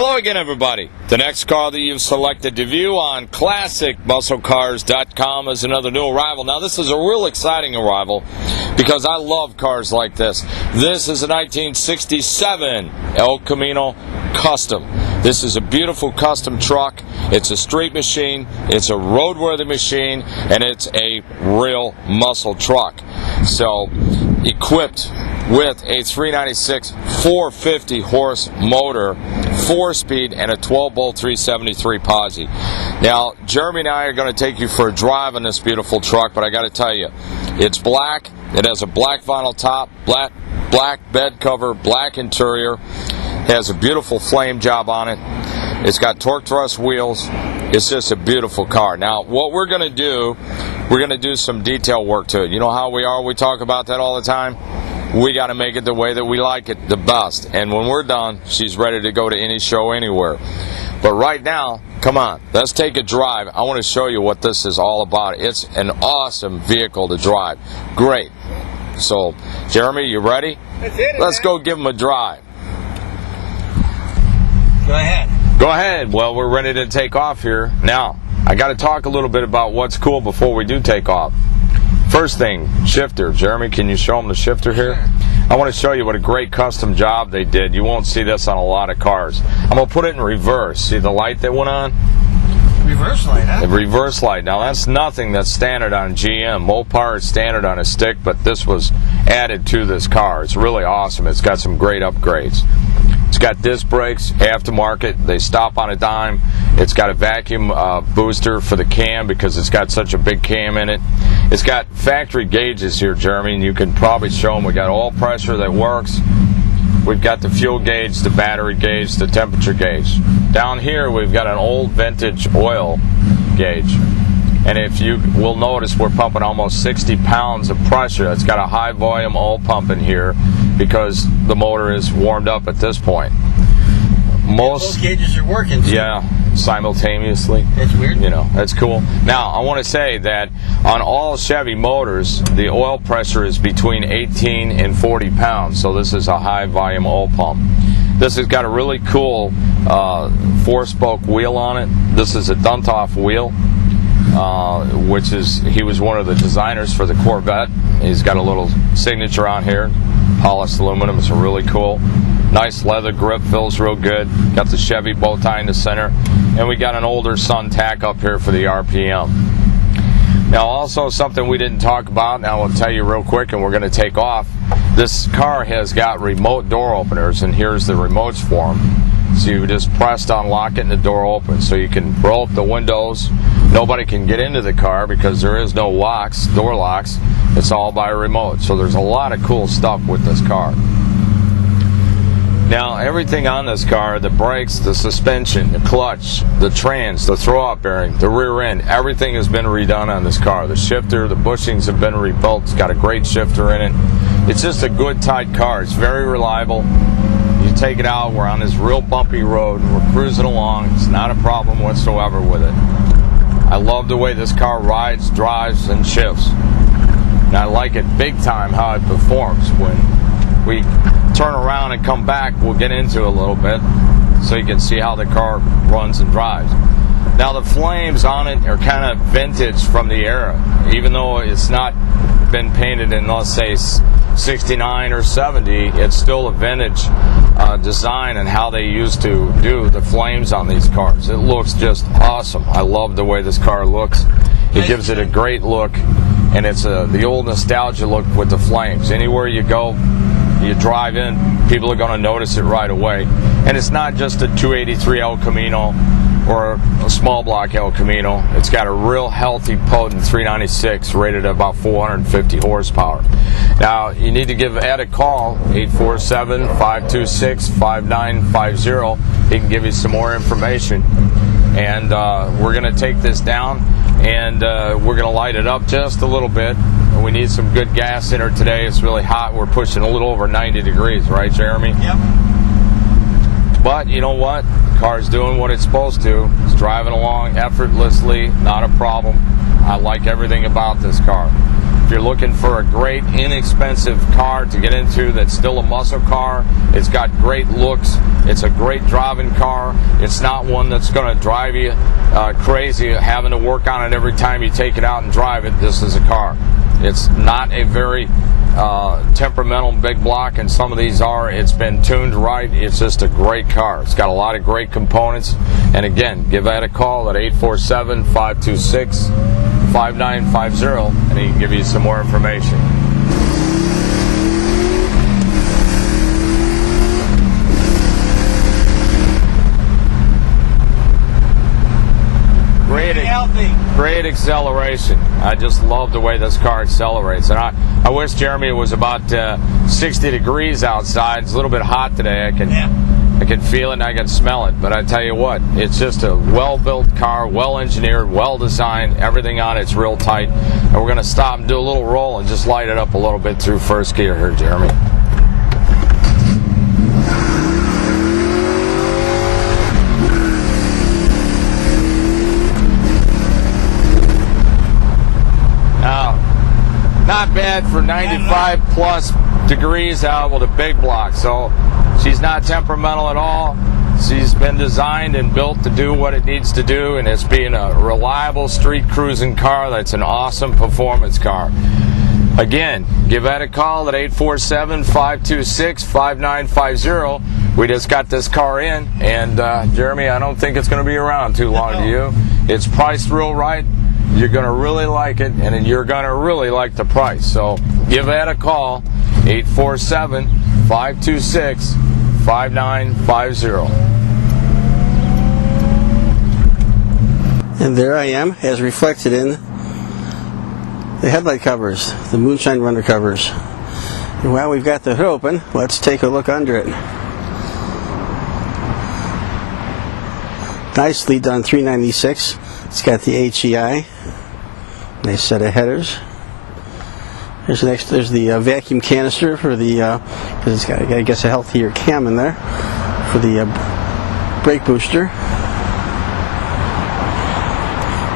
Hello again, everybody. The next car that you've selected to view on ClassicMuscleCars.com is another new arrival. Now, this is a real exciting arrival because I love cars like this. This is a 1967 Elcamino Custom. This is a beautiful custom truck. It's a street machine, it's a roadworthy machine, and it's a real muscle truck. So, equipped with a 396 450 horse motor, 4-speed, and a 12-bolt 373 Posi. Now, Jeremy and I are going to take you for a drive on this beautiful truck, but I got to tell you, it's black. It has a black vinyl top, black bed cover, black interior. It has a beautiful flame job on it. It's got torque thrust wheels. It's just a beautiful car. Now, what we're going to do, we're going to do some detail work to it. You know how we are? We talk about that all the time. We got to make it the way that we like it, the best. And when we're done, she's ready to go to any show anywhere. But right now, come on, let's take a drive. I want to show you what this is all about. It's an awesome vehicle to drive. Great. So, Jeremy, you ready? Let's go give him a drive. Go ahead. Go ahead. Well, we're ready to take off here. Now, I got to talk a little bit about what's cool before we do take off. First thing, shifter. Jeremy, can you show them the shifter here? Sure. I want to show you what a great custom job they did. You won't see this on a lot of cars. I'm going to put it in reverse. See the light that went on? Reverse light, huh? The reverse light. Now, that's nothing that's standard on GM. Mopar is standard on a stick, but this was added to this car. It's really awesome. It's got some great upgrades. It's got disc brakes, aftermarket. They stop on a dime. It's got a vacuum booster for the cam because it's got such a big cam in it. It's got factory gauges here, Jeremy, and you can probably show them. We got oil pressure that works. We've got the fuel gauge, the battery gauge, the temperature gauge. Down here, we've got an old vintage oil gauge. And if you will notice, we're pumping almost 60 pounds of pressure. It's got a high volume oil pump in here because the motor is warmed up at this point. Both gauges are working. So yeah, simultaneously. That's weird. You know, that's cool. Now, I want to say that on all Chevy motors, the oil pressure is between 18 and 40 pounds. So this is a high volume oil pump. This has got a really cool 4-spoke wheel on it. This is a Duntov wheel. Which is, he was one of the designers for the Corvette. He's got a little signature on here, polished aluminum. It's really cool. Nice leather grip, feels real good. Got the Chevy bow tie in the center, and we got an older Sun tack up here for the RPM. Now, also something we didn't talk about, now I'll tell you real quick, and we're going to take off. This car has got remote door openers, and here's the remotes for them. So you just press to unlock it and the door opens. So you can roll up the windows. Nobody can get into the car because there is no locks, door locks. It's all by remote. So there's a lot of cool stuff with this car. Now, everything on this car, the brakes, the suspension, the clutch, the trans, the throw-out bearing, the rear end, everything has been redone on this car. The shifter, the bushings have been rebuilt. It's got a great shifter in it. It's just a good, tight car. It's very reliable. You take it out, we're on this real bumpy road, we're cruising along. It's not a problem whatsoever with it. I love the way this car rides, drives, and shifts. And I like it big time how it performs. When we turn around and come back, we'll get into it a little bit so you can see how the car runs and drives. Now, the flames on it are kind of vintage from the era. Even though it's not been painted in, let's say, 69 or 70, it's still a vintage design and how they used to do the flames on these cars. It looks just awesome. I love the way this car looks. It gives it a great look, and it's the old nostalgia look with the flames. Anywhere you go, you drive in, people are going to notice it right away. And it's not just a 283 Elcamino or a small block Elcamino. It's got a real healthy, potent 396 rated at about 450 horsepower. Now, you need to give Ed a call, 847-526-5950. He can give you some more information. And we're going to take this down, and we're going to light it up just a little bit. We need some good gas in her today. It's really hot. We're pushing a little over 90 degrees, right, Jeremy? Yep. But you know what? The car's doing what it's supposed to. It's driving along effortlessly, not a problem. I like everything about this car. If you're looking for a great, inexpensive car to get into that's still a muscle car, it's got great looks, it's a great driving car, it's not one that's going to drive you crazy having to work on it every time you take it out and drive it. This is a car. It's not a very temperamental big block, and some of these are. It's been tuned right. It's just a great car. It's got a lot of great components. And again, give Ed a call at 847-526-5950, and he can give you some more information. Great acceleration. I just love the way this car accelerates. And I wish, Jeremy, it was about 60 degrees outside. It's a little bit hot today. I can feel it and I can smell it. But I tell you what, it's just a well-built car, well-engineered, well-designed. Everything on it's real tight. And we're going to stop and do a little roll and just light it up a little bit through first gear here, Jeremy. Not bad for 95 plus degrees out with a big block. So she's not temperamental at all. She's been designed and built to do what it needs to do, and it's being a reliable street cruising car that's an awesome performance car. Again, give Ed a call at 847-526-5950. We just got this car in, and Jeremy, I don't think it's going to be around too long to you. It's priced real right. You're going to really like it, and you're going to really like the price. So give Ed a call, 847-526-5950. And there I am, as reflected in the headlight covers, the moonshine runner covers. And while we've got the hood open, let's take a look under it. Nicely done, 396. It's got the HEI. Nice set of headers. There's the vacuum canister for the, because it's got, I guess, a healthier cam in there for the brake booster.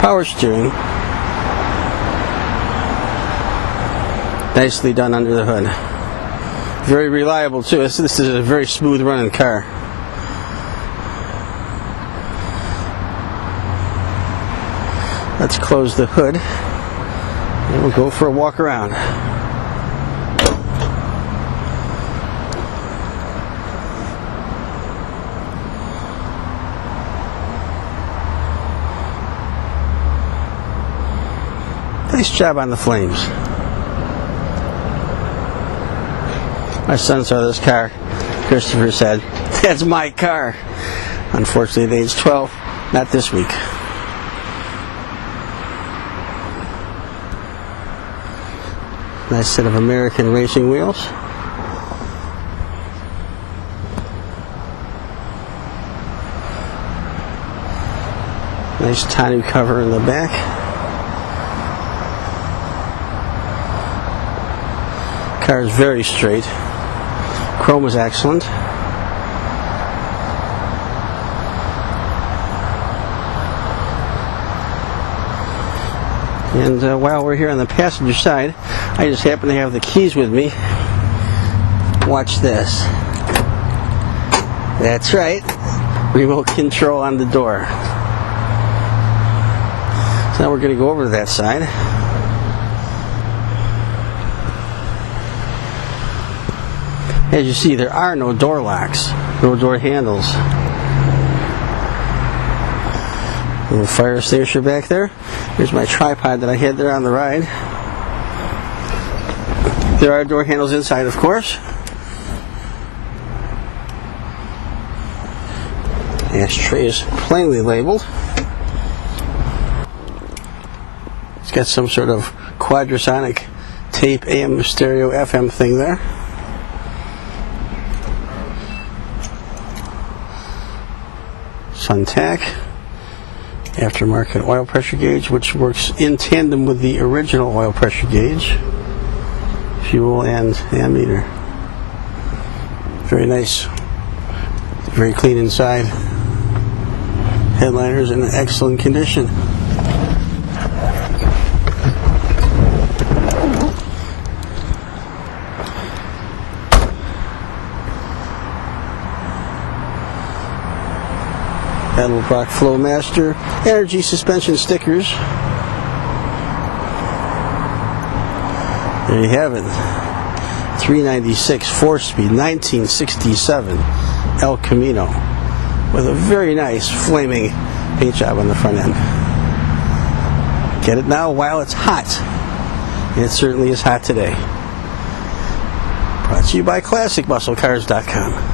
Power steering. Nicely done under the hood. Very reliable too. This is a very smooth running car. Let's close the hood and we'll go for a walk around. Nice job on the flames. My son saw this car. Christopher said, "That's my car." Unfortunately, at age 12, not this week. Nice set of American racing wheels. Nice tonneau cover in the back. Car is very straight. Chrome is excellent. And while we're here on the passenger side, I just happen to have the keys with me. Watch this. That's right. Remote control on the door. So now we're going to go over to that side. As you see, there are no door locks, no door handles. A little fire extinguisher back there. Here's my tripod that I had there on the ride. There are door handles inside, of course. Ashtray is plainly labeled. It's got some sort of quadrasonic tape, AM stereo, FM thing there. Suntac. Aftermarket oil pressure gauge, which works in tandem with the original oil pressure gauge. Fuel and ammeter. Very nice. Very clean inside. Headliners in excellent condition. Edelbrock Flowmaster Energy suspension stickers. There you have it. 396 4-speed 1967 Elcamino with a very nice flaming paint job on the front end. Get it now while it's hot. And it certainly is hot today. Brought to you by ClassicMuscleCars.com.